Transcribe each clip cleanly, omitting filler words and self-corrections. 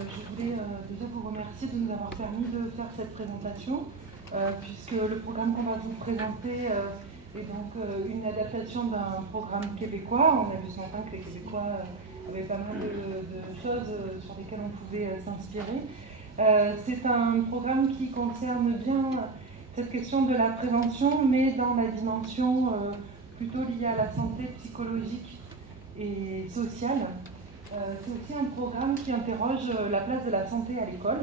je voulais déjà vous remercier de nous avoir permis de faire cette présentation, puisque le programme qu'on va vous présenter est donc une adaptation d'un programme québécois. On a vu ce matin que les Québécois avaient pas mal de choses sur lesquelles on pouvait s'inspirer. C'est un programme qui concerne bien cette question de la prévention, mais dans la dimension plutôt liée à la santé psychologique et sociale. C'est aussi un programme qui interroge la place de la santé à l'école.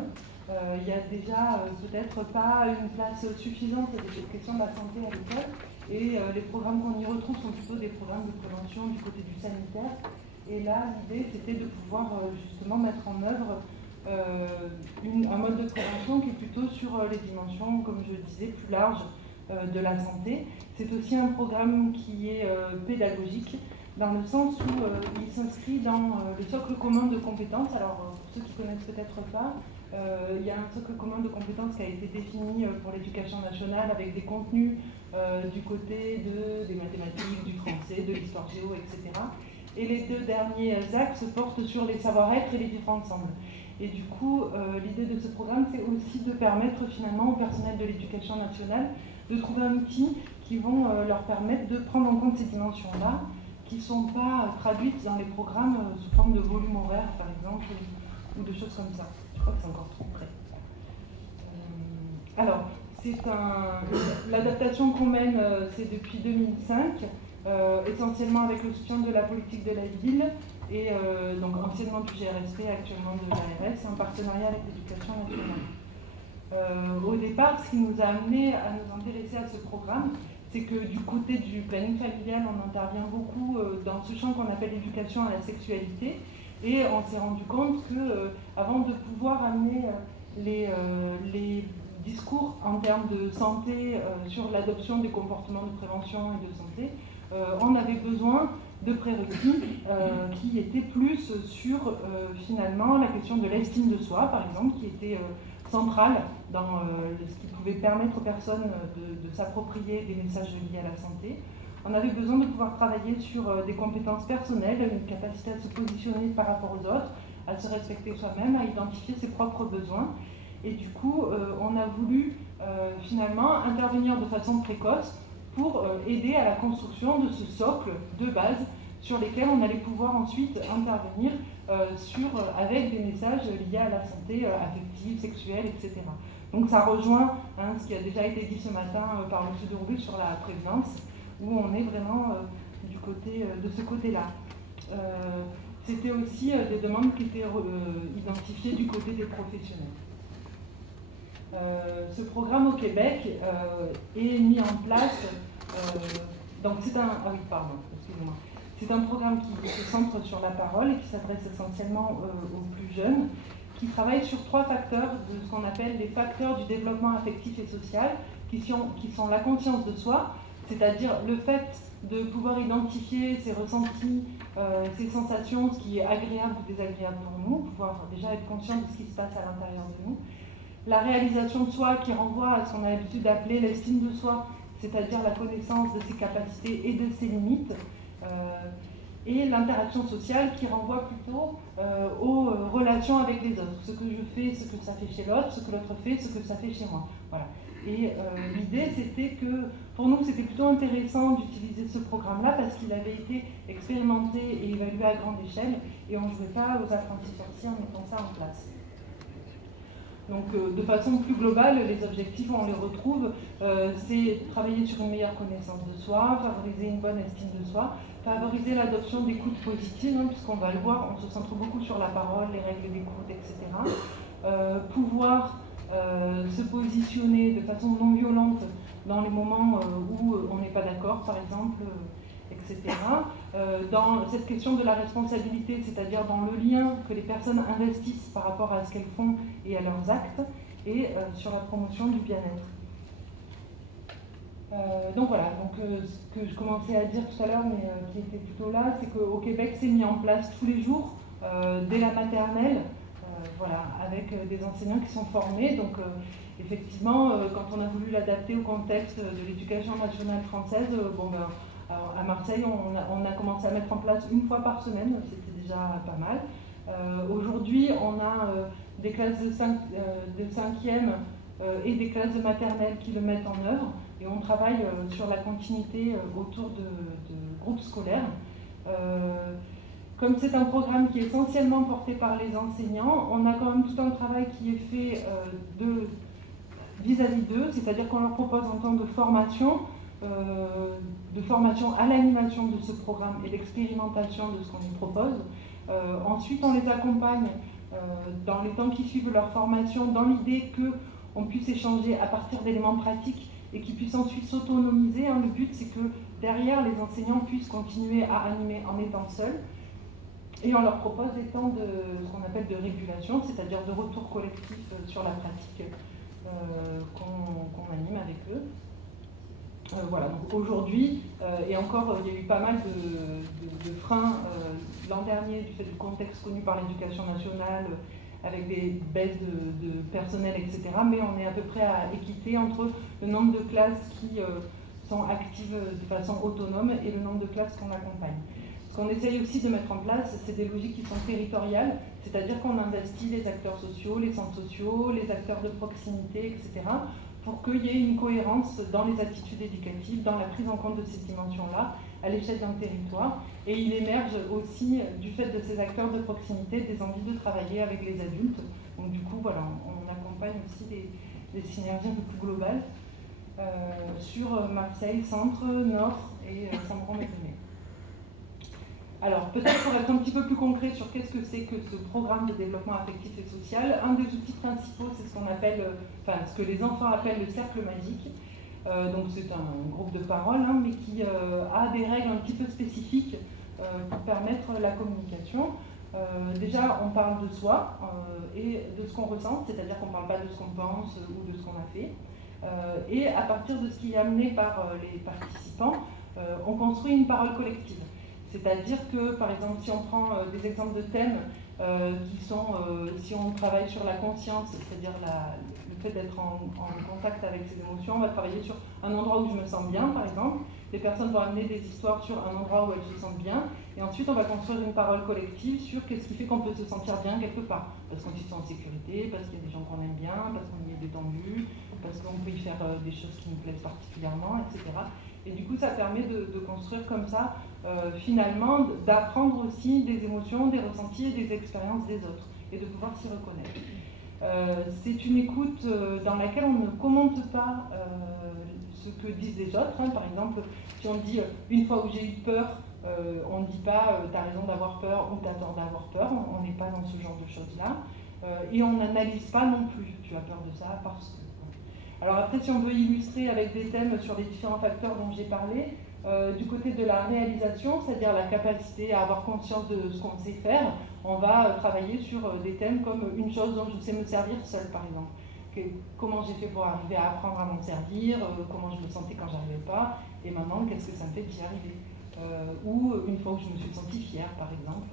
Il y a déjà peut-être pas une place suffisante de cette question de la santé à l'école, et les programmes qu'on y retrouve sont plutôt des programmes de prévention du côté du sanitaire. Et là, l'idée, c'était de pouvoir justement mettre en œuvre un mode de prévention qui est plutôt sur les dimensions, comme je disais, plus larges de la santé. C'est aussi un programme qui est pédagogique, dans le sens où il s'inscrit dans le socle commun de compétences. Alors, pour ceux qui ne connaissent peut-être pas, il y a un socle commun de compétences qui a été défini pour l'éducation nationale avec des contenus du côté des mathématiques, du français, de l'histoire géo, etc. Et les deux derniers axes portent sur les savoir-être et les vivre ensemble. Et du coup, l'idée de ce programme, c'est aussi de permettre finalement au personnel de l'éducation nationale de trouver un outil qui vont leur permettre de prendre en compte ces dimensions-là, qui ne sont pas traduites dans les programmes sous forme de volume horaire, par exemple, ou de choses comme ça. Je crois que c'est encore trop près. Alors, l'adaptation qu'on mène, c'est depuis 2005, essentiellement avec le soutien de la politique de la ville, et donc anciennement du GRSP, actuellement de l'ARS, en partenariat avec l'éducation nationale. Au départ, ce qui nous a amené à nous intéresser à ce programme, c'est que du côté du planning familial, on intervient beaucoup dans ce champ qu'on appelle l'éducation à la sexualité, et on s'est rendu compte que avant de pouvoir amener les discours en termes de santé sur l'adoption des comportements de prévention et de santé, on avait besoin de prérequis qui étaient plus sur finalement la question de l'estime de soi, par exemple, qui était centrale dans ce qui pouvait permettre aux personnes de s'approprier des messages liés à la santé. On avait besoin de pouvoir travailler sur des compétences personnelles, une capacité à se positionner par rapport aux autres, à se respecter soi-même, à identifier ses propres besoins. Et du coup, on a voulu finalement intervenir de façon précoce pour aider à la construction de ce socle de base sur lesquels on allait pouvoir ensuite intervenir avec des messages liés à la santé affective, sexuelle, etc. Donc ça rejoint ce qui a déjà été dit ce matin par M. Derouet sur la prévenance, où on est vraiment de ce côté-là. C'était aussi des demandes qui étaient identifiées du côté des professionnels. Ce programme au Québec est mis en place, donc c'est un... Ah oui, pardon, excusez-moi. C'est un programme qui se centre sur la parole et qui s'adresse essentiellement aux plus jeunes, qui travaille sur 3 facteurs de ce qu'on appelle les facteurs du développement affectif et social, qui sont la conscience de soi, c'est-à-dire le fait de pouvoir identifier ses ressentis, ses sensations, ce qui est agréable ou désagréable pour nous, pouvoir déjà être conscient de ce qui se passe à l'intérieur de nous. La réalisation de soi qui renvoie à ce qu'on a l'habitude d'appeler l'estime de soi, c'est-à-dire la connaissance de ses capacités et de ses limites, et l'interaction sociale qui renvoie plutôt aux relations avec les autres. Ce que je fais, ce que ça fait chez l'autre, ce que l'autre fait, ce que ça fait chez moi. Voilà. Et l'idée, c'était que, pour nous, c'était plutôt intéressant d'utiliser ce programme-là parce qu'il avait été expérimenté et évalué à grande échelle, et on ne jouait pas aux apprentis sorciers en mettant ça en place. Donc, de façon plus globale, les objectifs, on les retrouve, c'est travailler sur une meilleure connaissance de soi, favoriser une bonne estime de soi, favoriser l'adoption d'écoute positive, puisqu'on va le voir, on se centre beaucoup sur la parole, les règles d'écoute, etc. Pouvoir se positionner de façon non violente dans les moments où on n'est pas d'accord, par exemple, etc. Dans cette question de la responsabilité, c'est-à-dire dans le lien que les personnes investissent par rapport à ce qu'elles font et à leurs actes, et sur la promotion du bien-être. Donc voilà, ce que je commençais à dire tout à l'heure, mais qui était plutôt là, c'est qu'au Québec, c'est mis en place tous les jours, dès la maternelle, voilà, avec des enseignants qui sont formés. Donc effectivement, quand on a voulu l'adapter au contexte de l'éducation nationale française, à Marseille, on a commencé à mettre en place une fois par semaine, c'était déjà pas mal. Aujourd'hui, on a des classes de 5e et des classes de maternelle qui le mettent en œuvre, et on travaille sur la continuité autour de groupes scolaires. Comme c'est un programme qui est essentiellement porté par les enseignants, on a quand même tout un travail qui est fait vis-à-vis d'eux, c'est-à-dire qu'on leur propose un temps de formation à l'animation de ce programme et l'expérimentation de ce qu'on lui propose. Ensuite, on les accompagne dans les temps qui suivent leur formation, dans l'idée qu'on puisse échanger à partir d'éléments pratiques et qu'ils puissent ensuite s'autonomiser. Le but, c'est que derrière, les enseignants puissent continuer à animer en étant seuls. Et on leur propose des temps de ce qu'on appelle de régulation, c'est-à-dire de retour collectif sur la pratique qu'on anime avec eux. Voilà, donc aujourd'hui, et encore, il y a eu pas mal de freins l'an dernier du fait du contexte connu par l'éducation nationale, avec des baisses de personnel, etc. Mais on est à peu près à équité entre le nombre de classes qui sont actives de façon autonome et le nombre de classes qu'on accompagne. Ce qu'on essaye aussi de mettre en place, c'est des logiques qui sont territoriales, c'est-à-dire qu'on investit les acteurs sociaux, les centres sociaux, les acteurs de proximité, etc., pour qu'il y ait une cohérence dans les attitudes éducatives, dans la prise en compte de ces dimensions-là, à l'échelle d'un territoire. Et il émerge aussi, du fait de ces acteurs de proximité, des envies de travailler avec les adultes. Donc du coup, voilà, on accompagne aussi des synergies un peu plus globales sur Marseille, Centre, Nord et Saint-Brand-Médonné. Alors, peut-être pour être un petit peu plus concret sur qu'est-ce que c'est que ce programme de développement affectif et social, un des outils principaux, c'est ce qu'on appelle, ce que les enfants appellent le cercle magique. Donc c'est un groupe de parole, mais qui a des règles un petit peu spécifiques pour permettre la communication. Déjà, on parle de soi et de ce qu'on ressent, c'est-à-dire qu'on ne parle pas de ce qu'on pense ou de ce qu'on a fait. Et à partir de ce qui est amené par les participants, on construit une parole collective. C'est-à-dire que, par exemple, si on prend des exemples de thèmes qui sont, si on travaille sur la conscience, c'est-à-dire le fait d'être en contact avec ses émotions, on va travailler sur un endroit où je me sens bien, par exemple. Les personnes vont amener des histoires sur un endroit où elles se sentent bien, et ensuite on va construire une parole collective sur qu'est-ce qui fait qu'on peut se sentir bien quelque part. Parce qu'on s'y sent en sécurité, parce qu'il y a des gens qu'on aime bien, parce qu'on y est détendu, parce qu'on peut y faire des choses qui nous plaisent particulièrement, etc. Et du coup, ça permet de construire comme ça, finalement, d'apprendre aussi des émotions, des ressentis et des expériences des autres, et de pouvoir s'y reconnaître. C'est une écoute dans laquelle on ne commente pas ce que disent les autres. Par exemple, si on dit « une fois où j'ai eu peur », on ne dit pas « t'as raison d'avoir peur » ou « t'as tort d'avoir peur », on n'est pas dans ce genre de choses-là. Et on n'analyse pas non plus « tu as peur de ça parce que… ». Alors après, si on veut illustrer avec des thèmes sur les différents facteurs dont j'ai parlé, du côté de la réalisation, c'est-à-dire la capacité à avoir conscience de ce qu'on sait faire, on va travailler sur des thèmes comme une chose dont je sais me servir seule, par exemple. Comment j'ai fait pour arriver à apprendre à m'en servir, comment je me sentais quand j'arrivais pas, et maintenant, qu'est-ce que ça me fait d'y arriver. Ou une fois où je me suis sentie fière, par exemple,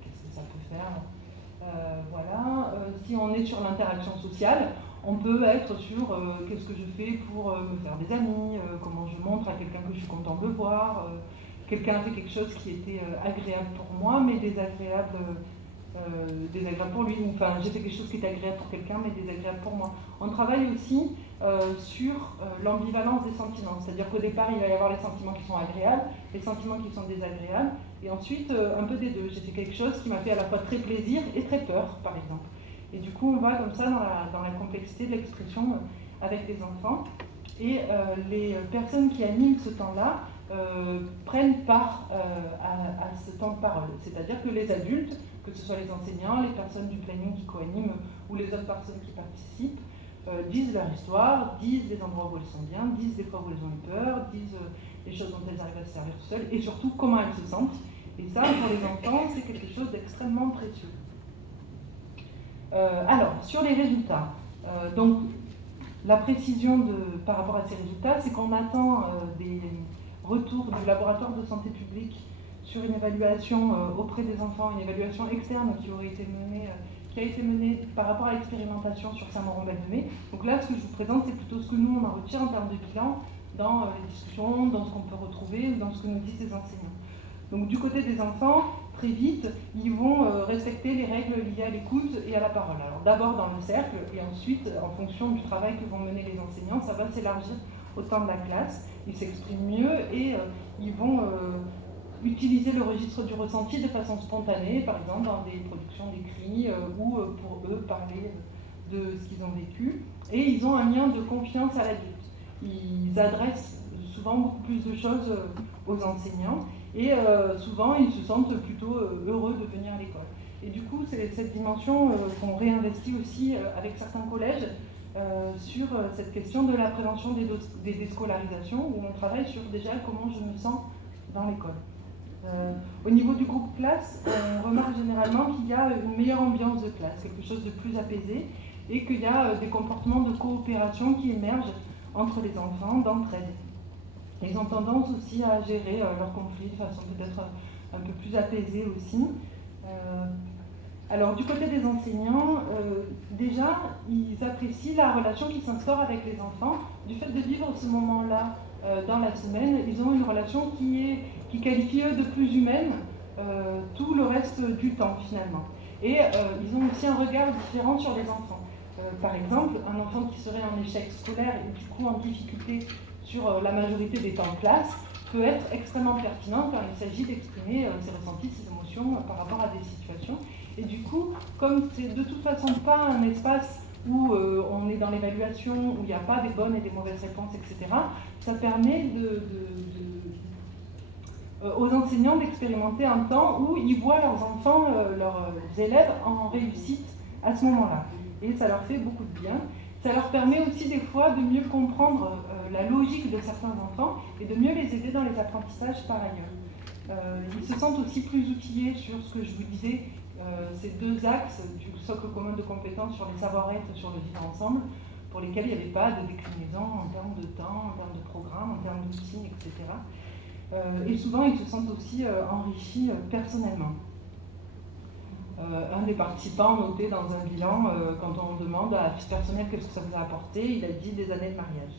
qu'est-ce que ça peut faire. Voilà. Si on est sur l'interaction sociale, on peut être sur qu'est-ce que je fais pour me faire des amis, comment je montre à quelqu'un que je suis content de le voir, quelqu'un a fait quelque chose qui était agréable pour moi, mais désagréable pour lui. Enfin, j'ai fait quelque chose qui était agréable pour quelqu'un, mais désagréable pour moi. On travaille aussi sur l'ambivalence des sentiments, c'est-à-dire qu'au départ, il va y avoir les sentiments qui sont agréables, les sentiments qui sont désagréables, et ensuite, un peu des deux. J'ai fait quelque chose qui m'a fait à la fois très plaisir et très peur, par exemple. Et du coup, on va comme ça dans la complexité de l'expression avec les enfants. Et les personnes qui animent ce temps-là prennent part à ce temps de parole. C'est-à-dire que les adultes, que ce soit les enseignants, les personnes du planning qui co-animent ou les autres personnes qui participent, disent leur histoire, disent les endroits où elles sont bien, disent des fois où elles ont eu peur, disent les choses dont elles arrivent à se servir seules, et surtout comment elles se sentent. Et ça, pour les enfants, c'est quelque chose d'extrêmement précieux. Alors, sur les résultats, donc la précision par rapport à ces résultats, c'est qu'on attend des retours du laboratoire de santé publique sur une évaluation auprès des enfants, une évaluation externe qui a été menée par rapport à l'expérimentation sur Saint-Maur-en-Belle-de-Mai. Donc là, ce que je vous présente, c'est plutôt ce que nous, on en retire en termes de bilan dans les discussions, dans ce qu'on peut retrouver, dans ce que nous disent les enseignants. Donc du côté des enfants, très vite, ils vont respecter les règles liées à l'écoute et à la parole. Alors d'abord dans le cercle, et ensuite, en fonction du travail que vont mener les enseignants, ça va s'élargir au temps de la classe. Ils s'expriment mieux et ils vont utiliser le registre du ressenti de façon spontanée, par exemple dans des productions d'écrits ou pour eux parler de ce qu'ils ont vécu. Et ils ont un lien de confiance à l'adulte. Ils adressent souvent beaucoup plus de choses aux enseignants et souvent ils se sentent plutôt heureux de venir à l'école. Et du coup, c'est cette dimension qu'on réinvestit aussi avec certains collèges sur cette question de la prévention des déscolarisations, où on travaille sur déjà comment je me sens dans l'école. Au niveau du groupe classe, on remarque généralement qu'il y a une meilleure ambiance de classe, quelque chose de plus apaisé, et qu'il y a des comportements de coopération qui émergent entre les enfants, d'entraide. Ils ont tendance aussi à gérer leurs conflits de façon peut-être un peu plus apaisée aussi. Alors du côté des enseignants, déjà, ils apprécient la relation qui s'instaure avec les enfants. Du fait de vivre ce moment-là dans la semaine, ils ont une relation qui qualifie eux de plus humaine tout le reste du temps finalement. Et ils ont aussi un regard différent sur les enfants. Par exemple, un enfant qui serait en échec scolaire et du coup en difficulté sur la majorité des temps de classe peut être extrêmement pertinent quand il s'agit d'exprimer ses ressentis, ses émotions par rapport à des situations. Et du coup, comme c'est de toute façon pas un espace où on est dans l'évaluation, où il n'y a pas des bonnes et des mauvaises réponses, etc., ça permet aux enseignants d'expérimenter un temps où ils voient leurs enfants, leurs élèves en réussite à ce moment-là. Et ça leur fait beaucoup de bien. Ça leur permet aussi des fois de mieux comprendre la logique de certains enfants et de mieux les aider dans les apprentissages par ailleurs. Ils se sentent aussi plus outillés sur ce que je vous disais, ces deux axes du socle commun de compétences sur les savoir-être, sur le vivre ensemble, pour lesquels il n'y avait pas de déclinaison en termes de temps, en termes de programme, en termes d'outils, etc. Et souvent, ils se sentent aussi enrichis personnellement. Un des participants notait dans un bilan, quand on demande à titre personnel qu'est-ce que ça vous a apporté, il a dit des années de mariage.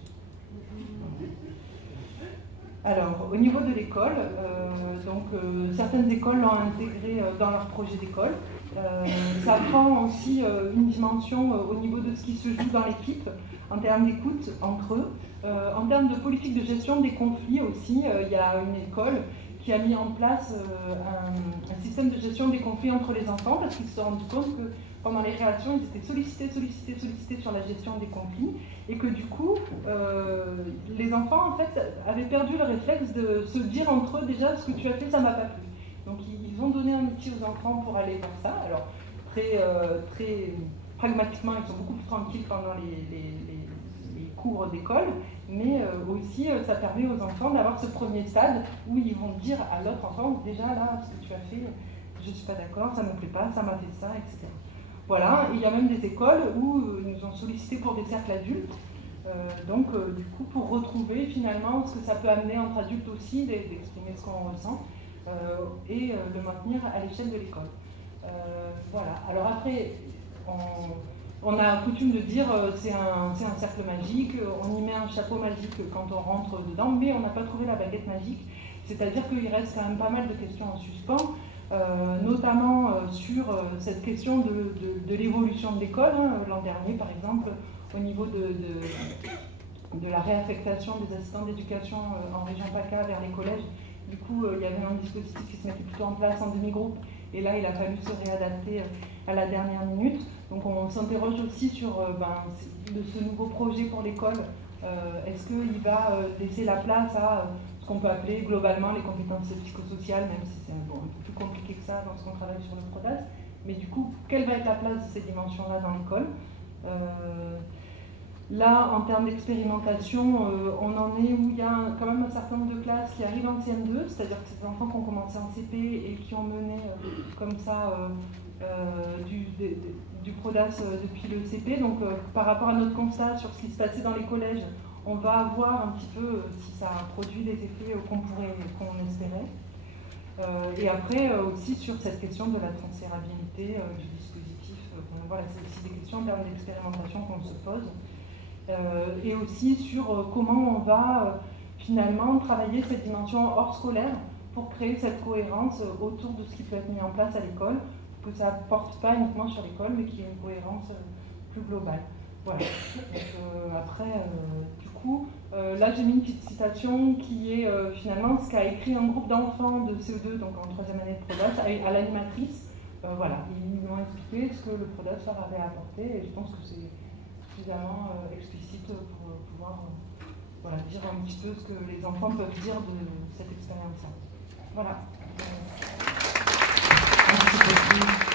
Alors, au niveau de l'école, certaines écoles l'ont intégré dans leur projet d'école. Ça prend aussi une dimension au niveau de ce qui se joue dans l'équipe, en termes d'écoute entre eux. En termes de politique de gestion des conflits aussi, il y a une école qui a mis en place un système de gestion des conflits entre les enfants, parce qu'ils se sont rendus compte que pendant les réactions, ils étaient sollicités sur la gestion des conflits, et que du coup, les enfants en fait avaient perdu le réflexe de se dire entre eux déjà ce que tu as fait, ça m'a pas plu. Donc ils ont donné un outil aux enfants pour aller vers ça. Alors très pragmatiquement, ils sont beaucoup plus tranquilles pendant les cours d'école, mais aussi ça permet aux enfants d'avoir ce premier stade où ils vont dire à l'autre enfant déjà là ce que tu as fait, je ne suis pas d'accord, ça ne me plaît pas, ça m'a fait ça, etc. Voilà, et il y a même des écoles où ils nous ont sollicité pour des cercles adultes, du coup pour retrouver finalement ce que ça peut amener entre adultes aussi, d'exprimer ce qu'on ressent et le maintenir à l'échelle de l'école. Voilà, alors après on a coutume de dire c'est un cercle magique, on y met un chapeau magique quand on rentre dedans, mais on n'a pas trouvé la baguette magique, c'est-à-dire qu'il reste quand même pas mal de questions en suspens, notamment sur cette question de l'évolution de l'école. L'an dernier, par exemple, au niveau de la réaffectation des assistants d'éducation en région PACA vers les collèges, du coup, il y avait un dispositif qui se mettait plutôt en place en demi-groupe, et là, il a fallu se réadapter à la dernière minute. Donc, on s'interroge aussi sur ce nouveau projet pour l'école. Est-ce qu'il va laisser la place à ce qu'on peut appeler globalement les compétences psychosociales, même si c'est un peu plus compliqué que ça dans ce qu'on travaille sur le PRODAS. Mais du coup, quelle va être la place de ces dimensions-là dans l'école? Là, en termes d'expérimentation, on en est où il y a quand même un certain nombre de classes qui arrivent en CM2, c'est-à-dire que c'est des enfants qui ont commencé en CP et qui ont mené comme ça du PRODAS depuis le CP. Donc par rapport à notre constat sur ce qui se passait dans les collèges, on va voir un petit peu si ça produit les effets qu'on espérait. Et après aussi sur cette question de la transférabilité du dispositif. Voilà, c'est aussi des questions en termes d'expérimentation qu'on se pose. Et aussi sur comment on va finalement travailler cette dimension hors scolaire pour créer cette cohérence autour de ce qui peut être mis en place à l'école, que ça ne porte pas uniquement sur l'école, mais qu'il y ait une cohérence plus globale. Voilà. Donc, après, du coup, là j'ai mis une petite citation qui est finalement ce qu'a écrit un groupe d'enfants de CE2, donc en 3e année de Prodas, à l'animatrice. Voilà, ils m'ont expliqué ce que le Prodas leur avait apporté, et je pense que c'est suffisamment explicite pour pouvoir voilà, dire un petit peu ce que les enfants peuvent dire de cette expérience-là. Voilà. Merci beaucoup.